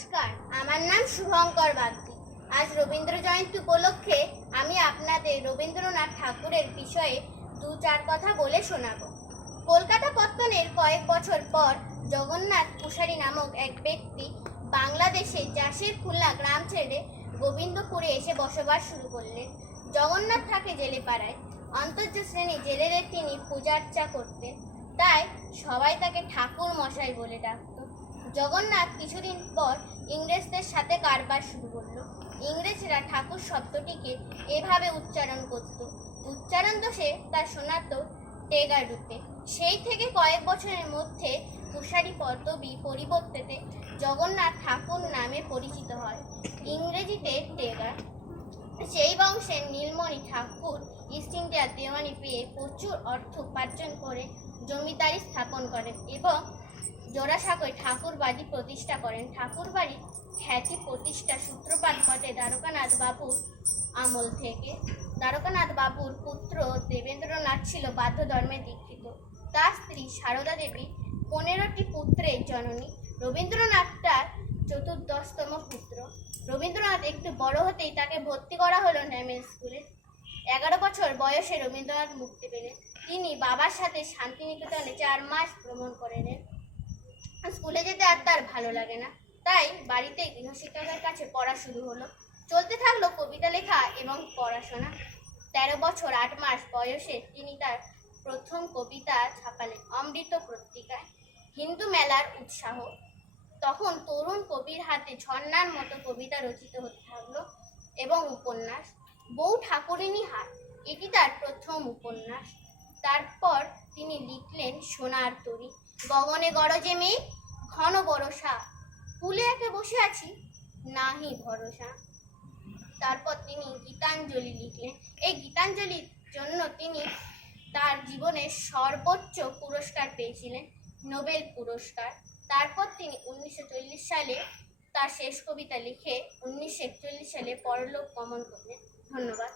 নমস্কার, আমার নাম শুভঙ্কর বাগদি। আজ রবীন্দ্র জয়ন্তী উপলক্ষে আমি আপনাদের রবীন্দ্রনাথ ঠাকুরের বিষয়ে দু চার কথা বলে শোনাব। কলকাতা পত্তনের কয়েক বছর পর জগন্নাথ কুশারী নামক এক ব্যক্তি বাংলাদেশে চাষের খুলনা গ্রাম ছেড়ে গোবিন্দপুরে এসে বসবাস শুরু করলেন। জগন্নাথ থাকে জেলে পাড়ায়। অন্তর্জ শ্রেণী জেলেদের তিনি পূজার্চা করতেন, তাই সবাই তাকে ঠাকুর মশাই বলে ডাকত। জগন্নাথ কিছুদিন পর ইংরেজদের সাথে কারবার শুরু করলো। ইংরেজরা ঠাকুর শব্দটিকে এভাবে উচ্চারণ করত, উচ্চারণ দোষে তার শোনাতো টেগার রূপে। সেই থেকে কয়েক বছরের মধ্যে কুশারী পদবী পরিবর্তে জগন্নাথ ঠাকুর নামে পরিচিত হয়, ইংরেজিতে টেগার। সেই বংশের নীলমণি ঠাকুর ইস্ট ইন্ডিয়া দেওয়ানি পেয়ে প্রচুর অর্থ উপার্জন করে জমিদারি স্থাপন করেন এবং জোড়াসাঁকোয় ঠাকুরবাড়ি প্রতিষ্ঠা করেন। ঠাকুরবাড়ির খ্যাতি প্রতিষ্ঠার সূত্রপাত ঘটে দ্বারকানাথ বাবুর আমল থেকে। দ্বারকানাথ বাবুর পুত্র দেবেন্দ্রনাথ ছিল বৌদ্ধ ধর্মে দীক্ষিত। তার স্ত্রী সারদা দেবী 15টি পুত্রের জননী। রবীন্দ্রনাথ তার চতুর্দশতম পুত্র। রবীন্দ্রনাথ একটু বড় হতেই তাকে ভর্তি করা হলো ন্যামেল স্কুলে। 11 বছর বয়সে রবীন্দ্রনাথ মুক্তি পেলেন। তিনি বাবার সাথে শান্তিনিকেতনে 4 মাস ভ্রমণ করেন। স্কুলে যেতে আর তার ভালো লাগে না, তাই বাড়িতে গৃহশিক্ষকের কাছে পড়া শুরু হলো। চলতে থাকলো কবিতা লেখা এবং পড়াশোনা। 13 বছর 8 মাস বয়সে তিনি তার প্রথম কবিতা ছাপালেন অমৃত পত্রিকায়। হিন্দু মেলার উৎসাহ। তখন তরুণ কবির হাতে ঝর্ণার মতো কবিতা রচিত হতে থাকলো এবং উপন্যাস। বউ ঠাকুরিনী হাট, এটি তার প্রথম উপন্যাস। তারপর তিনি লিখলেন সোনার তরী, গগনে গরজে মেঘ, ঘন বরষা, কুলে একে বসে আছি, নাহি ভরসা। তারপর তিনি গীতাঞ্জলি লিখলেন। এই গীতাঞ্জলির জন্য তিনি তার জীবনের সর্বোচ্চ পুরস্কার পেয়েছিলেন, নোবেল পুরস্কার। তারপর তিনি 1940 সালে তার শেষ কবিতা লিখে 1941 সালে পরলোক গমন করলেন। ধন্যবাদ।